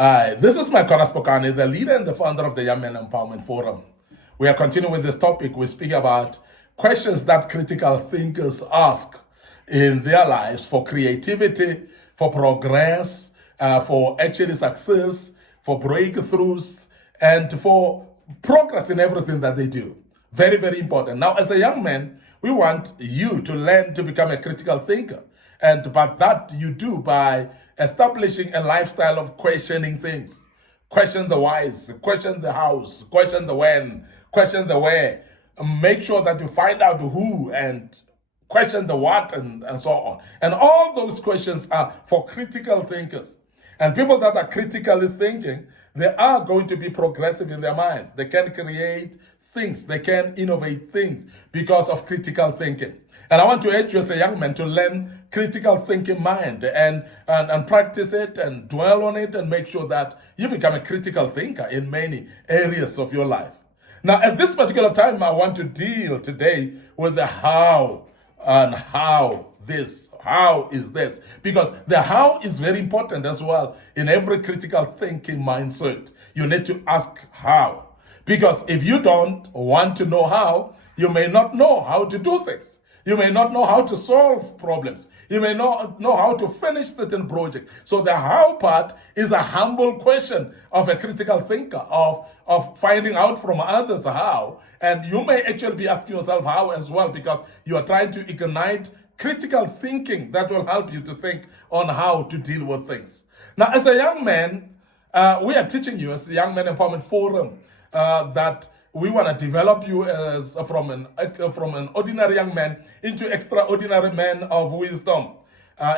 This is Micornus Phokane, the leader and the founder of the Young Men Empowerment Forum. We are continuing with this topic. We speak about questions that critical thinkers ask in their lives for creativity, for progress, for actually success, for breakthroughs, and for progress in everything that they do. Very, very important. Now, as a young man, we want you to learn to become a critical thinker. But that you do by establishing a lifestyle of questioning things. Question the whys, question the hows, question the when, question the where. Make sure that you find out who and question the what and so on. And all those questions are for critical thinkers. And people that are critically thinking, they are going to be progressive in their minds. They can create things, they can innovate things because of critical thinking. And I want to urge you as a young man to learn critical thinking mind and practice it and dwell on it and make sure that you become a critical thinker in many areas of your life. Now, at this particular time, I want to deal today with the how and how is this? Because the how is very important as well in every critical thinking mindset. You need to ask how. Because if you don't want to know how, you may not know how to do things. You may not know how to solve problems. You may not know how to finish certain projects. So the how part is a humble question of a critical thinker, of finding out from others how. And you may actually be asking yourself how as well, because you are trying to ignite critical thinking that will help you to think on how to deal with things. Now, as a young man, we are teaching you as a Young Men Empowerment Forum that we want to develop you as from an ordinary young man into extraordinary man of wisdom,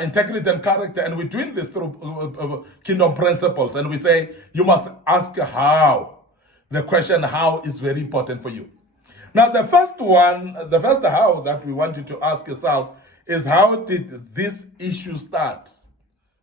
integrity, and character. And we're doing this through kingdom principles. And we say you must ask how. The question how is very important for you. Now, the first how that we want you to ask yourself is, how did this issue start?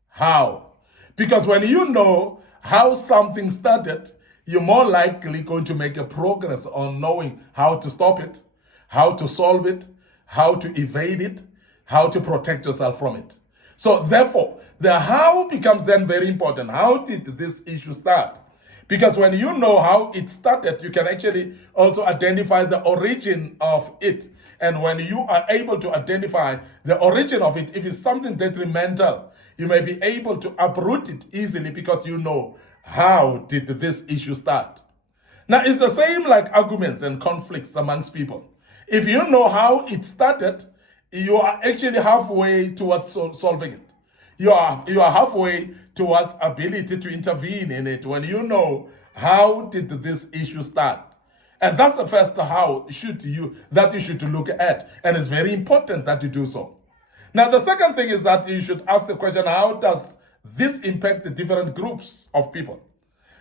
How? Because when you know how something started, you're more likely going to make a progress on knowing how to stop it, how to solve it, how to evade it, how to protect yourself from it. So therefore, the how becomes then very important. How did this issue start? Because when you know how it started, you can actually also identify the origin of it. And when you are able to identify the origin of it, if it's something detrimental, you may be able to uproot it easily because you know how did this issue start. Now, it's the same like arguments and conflicts amongst people. If you know how it started, you are actually halfway towards solving it. You are halfway towards ability to intervene in it when you know how did this issue start. And that's the first how you should look at. And it's very important that you do so. Now, the second thing is that you should ask the question, how does this impact the different groups of people?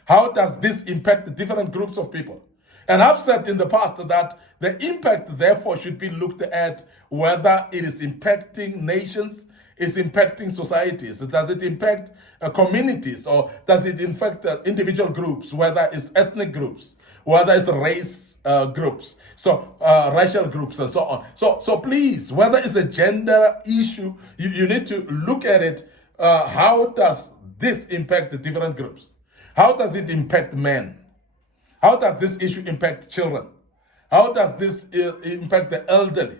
How does this impact the different groups of people? And I've said in the past that the impact, therefore, should be looked at whether it is impacting nations, is impacting societies. Does it impact communities, or does it impact individual groups, whether it's ethnic groups, whether it's race groups, so racial groups and so on. So please, whether it's a gender issue, you need to look at it. How does this impact the different groups? How does it impact men? How does this issue impact children? How does this impact the elderly?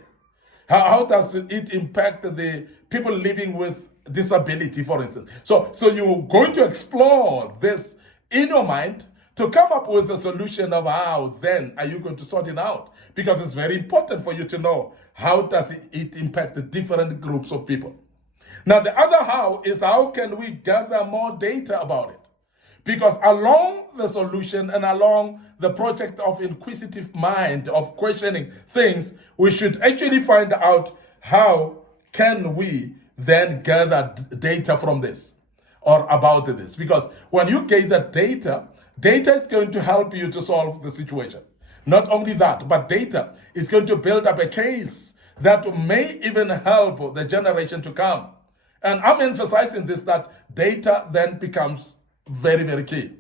How does it impact the people living with disability, for instance? So you're going to explore this in your mind to come up with a solution of how then are you going to sort it out. Because it's very important for you to know how does it impact the different groups of people. Now, the other how is, how can we gather more data about it? Because along the solution and along the project of inquisitive mind, of questioning things, we should actually find out how can we then gather data from this or about this. Because when you gather data is going to help you to solve the situation. Not only that, but data is going to build up a case that may even help the generation to come. And I'm emphasizing this, that data then becomes very, very key.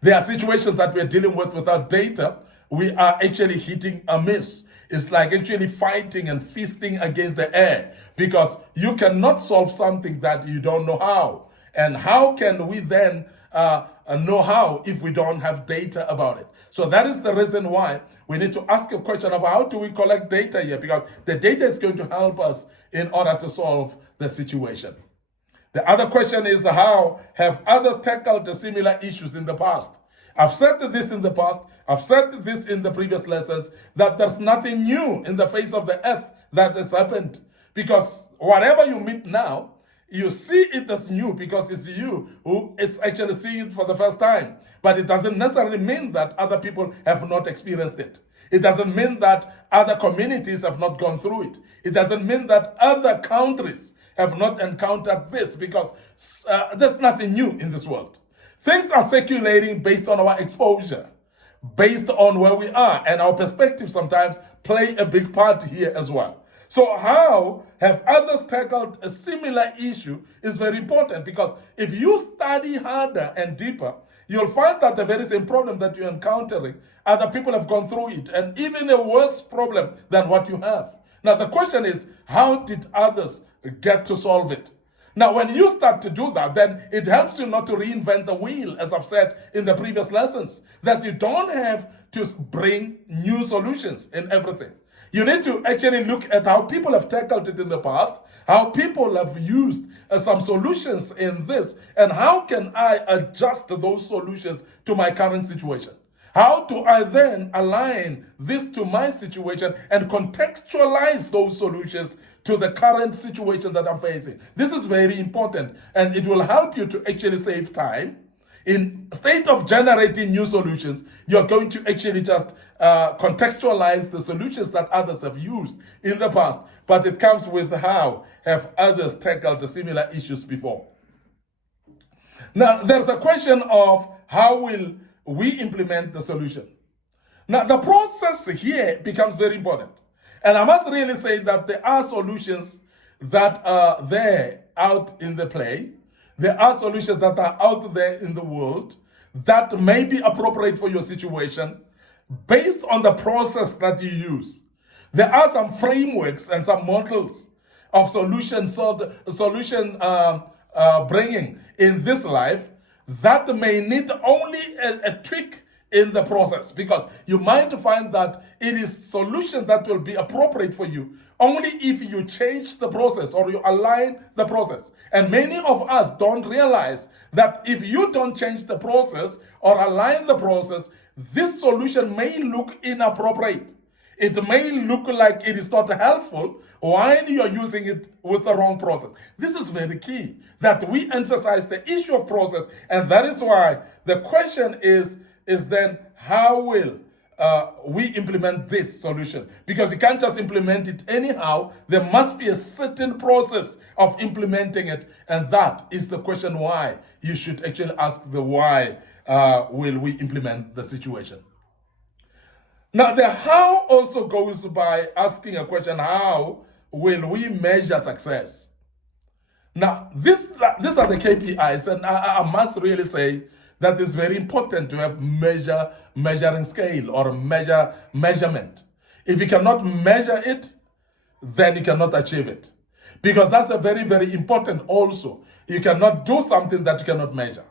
There are situations that we're dealing with without data. We are actually hitting a miss. It's like actually fighting and feasting against the air, because you cannot solve something that you don't know how. And how can we then know how if we don't have data about it. So that is the reason why we need to ask a question of how do we collect data here, because the data is going to help us in order to solve the situation. The other question is, how have others tackled the similar issues in the past? I've said this in the past, I've said this in the previous lessons, that there's nothing new in the face of the earth that has happened. Because whatever you meet now, you see it as new because it's you who is actually seeing it for the first time. But it doesn't necessarily mean that other people have not experienced it. It doesn't mean that other communities have not gone through it. It doesn't mean that other countries have not encountered this, because there's nothing new in this world. Things are circulating based on our exposure, based on where we are, and our perspective sometimes play a big part here as well. So how have others tackled a similar issue is very important, because if you study harder and deeper, you'll find that the very same problem that you're encountering, other people have gone through it, and even a worse problem than what you have. Now the question is, how did others get to solve it? Now, when you start to do that, then it helps you not to reinvent the wheel, as I've said in the previous lessons, that you don't have to bring new solutions in everything. You need to actually look at how people have tackled it in the past, how people have used some solutions in this, and how can I adjust those solutions to my current situation? How do I then align this to my situation and contextualize those solutions to the current situation that I'm facing? This is very important, and it will help you to actually save time. Instead of generating new solutions, you're going to actually just contextualize the solutions that others have used in the past, but it comes with how have others tackled the similar issues before. Now, there's a question of how will we implement the solution. Now, the process here becomes very important. And I must really say that there are solutions that are there out in the play. There are solutions that are out there in the world that may be appropriate for your situation based on the process that you use. There are some frameworks and some models of solution bringing in this life that may need only a tweak in the process, because you might find that it is solution that will be appropriate for you only if you change the process or you align the process. And many of us don't realize that if you don't change the process or align the process, this solution may look inappropriate. It may look like it is not helpful while you are using it with the wrong process. This is very key, that we emphasize the issue of process, and that is why the question is then how will we implement this solution? Because you can't just implement it anyhow. There must be a certain process of implementing it, and that is the question why you should actually ask the why will we implement the situation. Now, the how also goes by asking a question, how will we measure success? Now, these are the KPIs, and I must really say that it's very important to have measuring scale or measurement. If you cannot measure it, then you cannot achieve it. Because that's a very, very important also. You cannot do something that you cannot measure.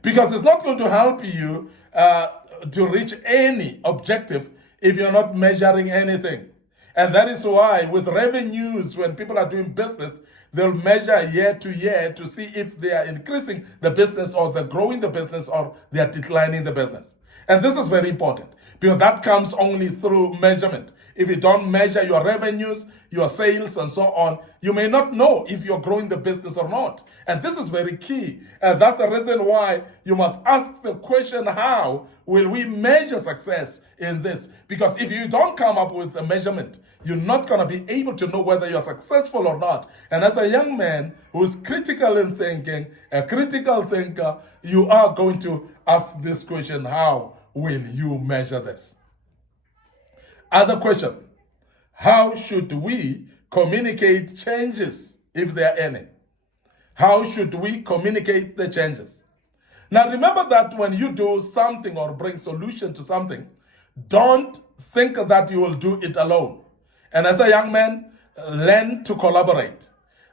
Because it's not going to help you to reach any objective if you're not measuring anything. And that is why with revenues, when people are doing business, they'll measure year to year to see if they are increasing the business or they're growing the business or they are declining the business. And this is very important because that comes only through measurement. If you don't measure your revenues, your sales, and so on, you may not know if you're growing the business or not. And this is very key. And that's the reason why you must ask the question, how will we measure success in this? Because if you don't come up with a measurement, you're not going to be able to know whether you're successful or not. And as a young man who's critical in thinking, a critical thinker, you are going to ask this question, how will you measure this? Other question, how should we communicate changes, if there are any? How should we communicate the changes? Now remember that when you do something or bring solution to something, don't think that you will do it alone. And as a young man, learn to collaborate.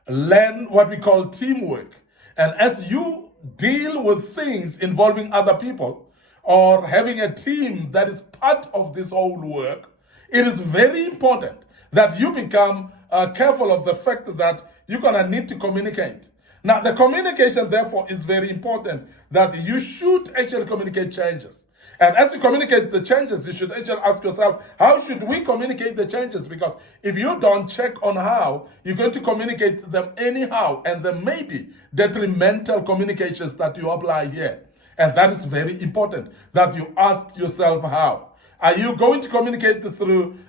Learn what we call teamwork. And as you deal with things involving other people or having a team that is part of this whole work, it is very important that you become careful of the fact that you're going to need to communicate. Now, the communication, therefore, is very important, that you should actually communicate changes. And as you communicate the changes, you should actually ask yourself, how should we communicate the changes? Because if you don't check on how, you're going to communicate them anyhow, and there may be detrimental communications that you apply here. And that is very important, that you ask yourself how. Are you going to communicate this through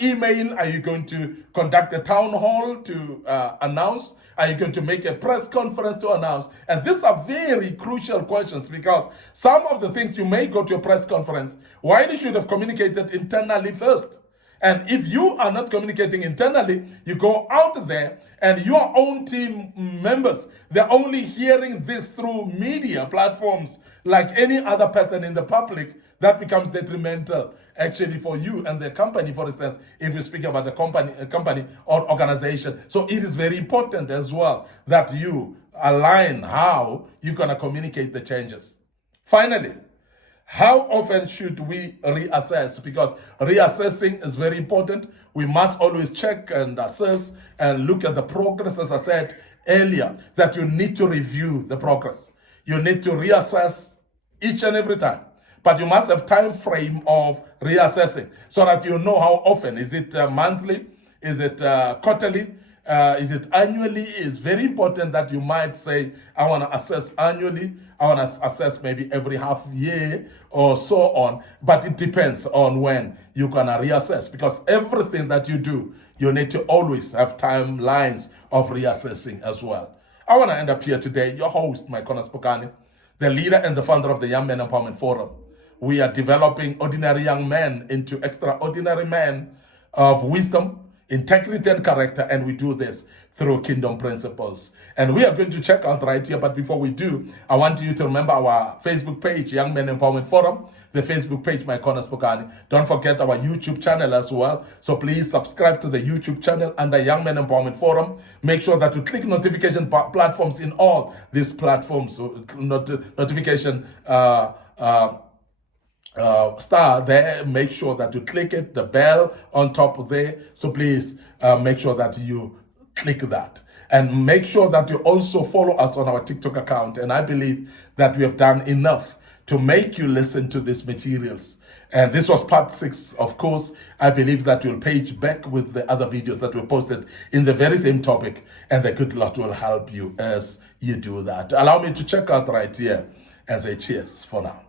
email? Are you going to conduct a town hall to announce? Are you going to make a press conference to announce? And these are very crucial questions, because some of the things you may go to a press conference, while you should have communicated internally first. And if you are not communicating internally, you go out there and your own team members, they're only hearing this through media platforms like any other person in the public. That becomes detrimental actually for you and the company, for instance, if you speak about a company or organization. So it is very important as well that you align how you're going to communicate the changes. Finally, how often should we reassess? Because reassessing is very important. We must always check and assess and look at the progress, as I said earlier, that you need to review the progress. You need to reassess each and every time. But you must have time frame of reassessing so that you know how often. Is it monthly? Is it quarterly? Is it annually? It's very important that you might say, I want to assess annually. I want to assess maybe every half year or so on. But it depends on when you're going to reassess, because everything that you do, you need to always have timelines of reassessing as well. I want to end up here today. Your host, Micornus Phokane, the leader and the founder of the Young Men Empowerment Forum. We are developing ordinary young men into extraordinary men of wisdom, integrity, and character, and we do this through kingdom principles. And we are going to check out right here, but before we do, I want you to remember our Facebook page, Young Men Empowerment Forum, the Facebook page, Micornus Phokane. Don't forget our YouTube channel as well. So please subscribe to the YouTube channel under Young Men Empowerment Forum. Make sure that you click notification platforms in all these platforms, notification star there. Make sure that you click it, the bell on top of there. So please make sure that you click that. And make sure that you also follow us on our TikTok account. And I believe that we have done enough to make you listen to these materials. And this was part 6. Of course, I believe that you'll page back with the other videos that were posted in the very same topic. And the good Lord will help you as you do that. Allow me to check out right here and say cheers for now.